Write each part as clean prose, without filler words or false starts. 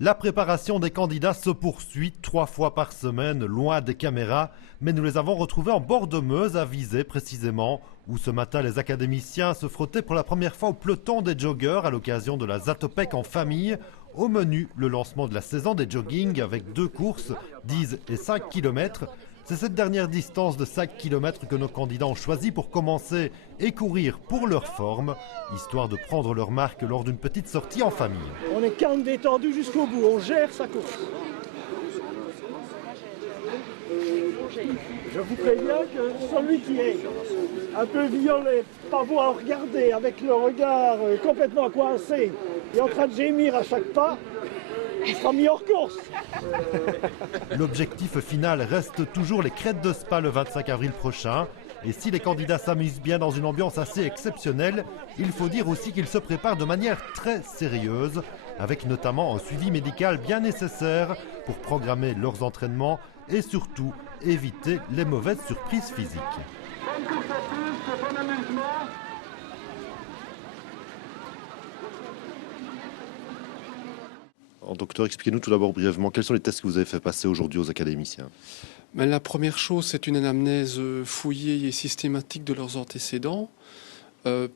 La préparation des candidats se poursuit 3 fois par semaine, loin des caméras, mais nous les avons retrouvés en bord de Meuse, à Visé précisément, où ce matin les académiciens se frottaient pour la première fois au peloton des joggeurs à l'occasion de la Zatopek en famille. Au menu, le lancement de la saison des jogging avec 2 courses, 10 et 5 km. C'est cette dernière distance de 5 km que nos candidats ont choisi pour commencer et courir pour leur forme, histoire de prendre leur marque lors d'une petite sortie en famille. On est calme, détendu jusqu'au bout, on gère sa course. Je vous préviens que celui qui est un peu violet, pas beau à regarder, avec le regard complètement coincé et en train de gémir à chaque pas, il sera mis hors course. L'objectif final reste toujours les crêtes de Spa le 25 avril prochain. Et si les candidats s'amusent bien dans une ambiance assez exceptionnelle, il faut dire aussi qu'ils se préparent de manière très sérieuse, avec notamment un suivi médical bien nécessaire pour programmer leurs entraînements et surtout éviter les mauvaises surprises physiques. Alors, docteur, expliquez-nous tout d'abord brièvement quels sont les tests que vous avez fait passer aujourd'hui aux académiciens. Mais la première chose, c'est une anamnèse fouillée et systématique de leurs antécédents,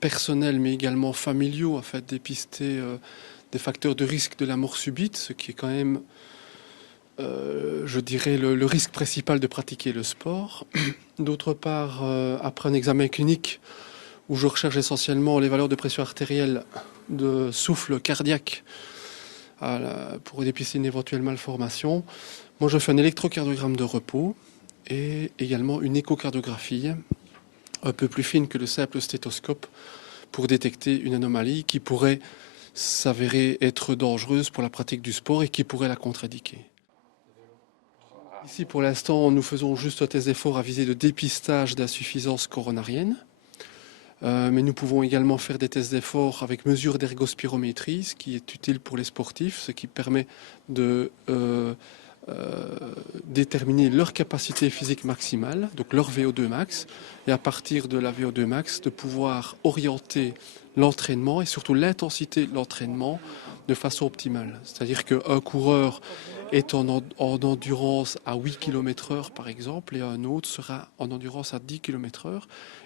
personnels mais également familiaux, afin de dépister des facteurs de risque de la mort subite, ce qui est quand même, je dirais, le risque principal de pratiquer le sport. D'autre part, après un examen clinique où je recherche essentiellement les valeurs de pression artérielle, de souffle cardiaque, pour dépister une éventuelle malformation. Moi, je fais un électrocardiogramme de repos et également une échocardiographie un peu plus fine que le simple stéthoscope pour détecter une anomalie qui pourrait s'avérer être dangereuse pour la pratique du sport et qui pourrait la contre-indiquer. Ici, pour l'instant, nous faisons juste un test d'effort à visée de dépistage d'insuffisance coronarienne. Mais nous pouvons également faire des tests d'effort avec mesure d'ergospirométrie, ce qui est utile pour les sportifs, ce qui permet de déterminer leur capacité physique maximale, donc leur VO2 max, et à partir de la VO2 max, de pouvoir orienter l'entraînement et surtout l'intensité de l'entraînement de façon optimale. C'est-à-dire qu'un coureur est en endurance à 8 km/h par exemple, et un autre sera en endurance à 10 km/h.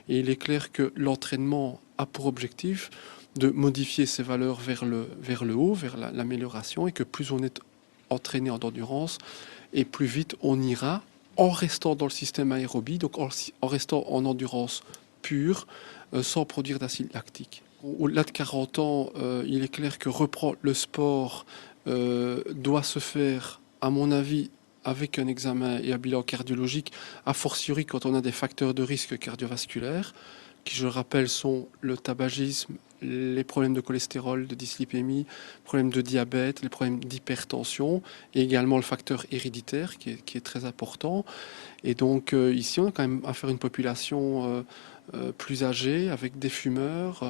Et il est clair que l'entraînement a pour objectif de modifier ces valeurs vers le haut, vers l'amélioration, et que plus on est entraîné en endurance, et plus vite on ira en restant dans le système aérobie, donc en restant en endurance pure, sans produire d'acide lactique. Au-delà de 40 ans, il est clair que reprendre le sport doit se faire, à mon avis, avec un examen et un bilan cardiologique, a fortiori quand on a des facteurs de risque cardiovasculaires, qui, je le rappelle, sont le tabagisme, les problèmes de cholestérol, de dyslipémie, problèmes de diabète, les problèmes d'hypertension, et également le facteur héréditaire qui est très important. Et donc ici, on a quand même affaire à une population plus âgée, avec des fumeurs,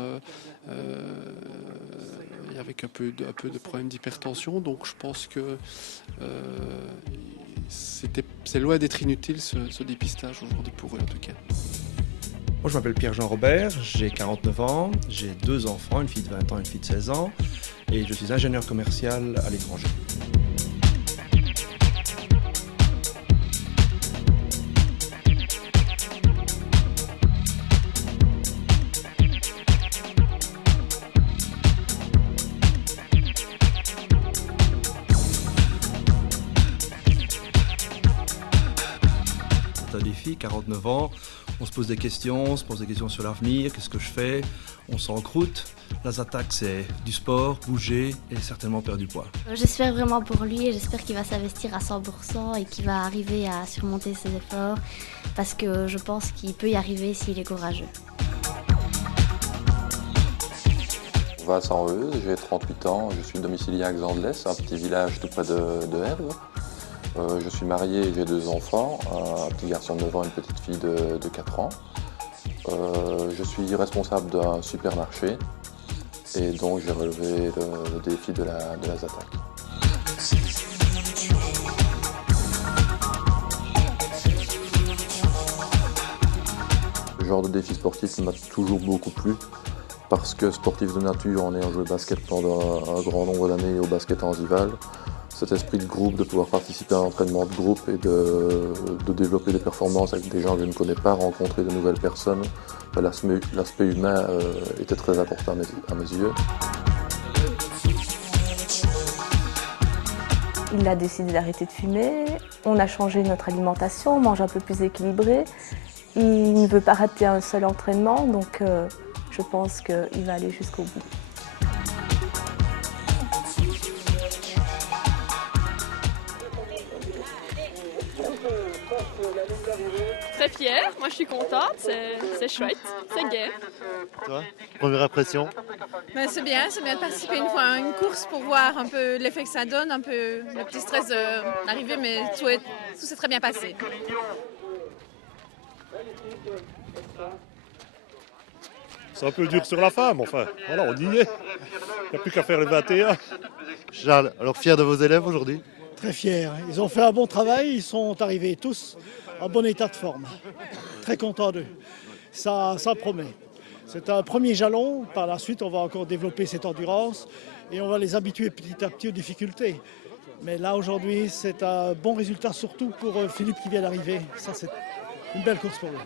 et avec un peu de problèmes d'hypertension. Donc je pense que c'est loin d'être inutile ce dépistage aujourd'hui pour eux en tout cas. Moi, je m'appelle Pierre-Jean Robert, j'ai 49 ans, j'ai 2 enfants, une fille de 20 ans et une fille de 16 ans, et je suis ingénieur commercial à l'étranger. C'est un défi, 49 ans. On se pose des questions, on se pose des questions sur l'avenir, qu'est-ce que je fais, on s'encroute. La Zatak, c'est du sport, bouger et certainement perdre du poids. J'espère vraiment pour lui et j'espère qu'il va s'investir à 100% et qu'il va arriver à surmonter ses efforts parce que je pense qu'il peut y arriver s'il est courageux. Vincent Reuse, j'ai 38 ans, je suis domicilié à Xandelès, un petit village tout près de Herve. Je suis marié et j'ai 2 enfants, un petit garçon de 9 ans et une petite fille de 4 ans. Je suis responsable d'un supermarché et donc j'ai relevé le défi de la Zatak. Le genre de défi sportif m'a toujours beaucoup plu parce que sportif de nature en ayant joué au basket pendant un grand nombre d'années au basket en Zival, cet esprit de groupe, de pouvoir participer à un entraînement de groupe et de développer des performances avec des gens que je ne connais pas, rencontrer de nouvelles personnes. L'aspect humain était très important à mes yeux. Il a décidé d'arrêter de fumer, on a changé notre alimentation, on mange un peu plus équilibré. Il ne veut pas rater un seul entraînement, donc je pense qu'il va aller jusqu'au bout. Très fière, moi je suis contente, c'est chouette, c'est gai. Toi, première impression? Ben, c'est bien de participer une fois à une course pour voir un peu l'effet que ça donne, un peu le petit stress d'arriver, mais tout s'est très bien passé. C'est un peu dur sur la femme, enfin, voilà, on y est. Il n'y a plus qu'à faire les 21. Charles, alors fier de vos élèves aujourd'hui? Très fiers. Ils ont fait un bon travail, ils sont arrivés tous en bon état de forme. Très contents d'eux. Ça promet. C'est un premier jalon. Par la suite, on va encore développer cette endurance et on va les habituer petit à petit aux difficultés. Mais là, aujourd'hui, c'est un bon résultat, surtout pour Philippe qui vient d'arriver. Ça, c'est une belle course pour lui.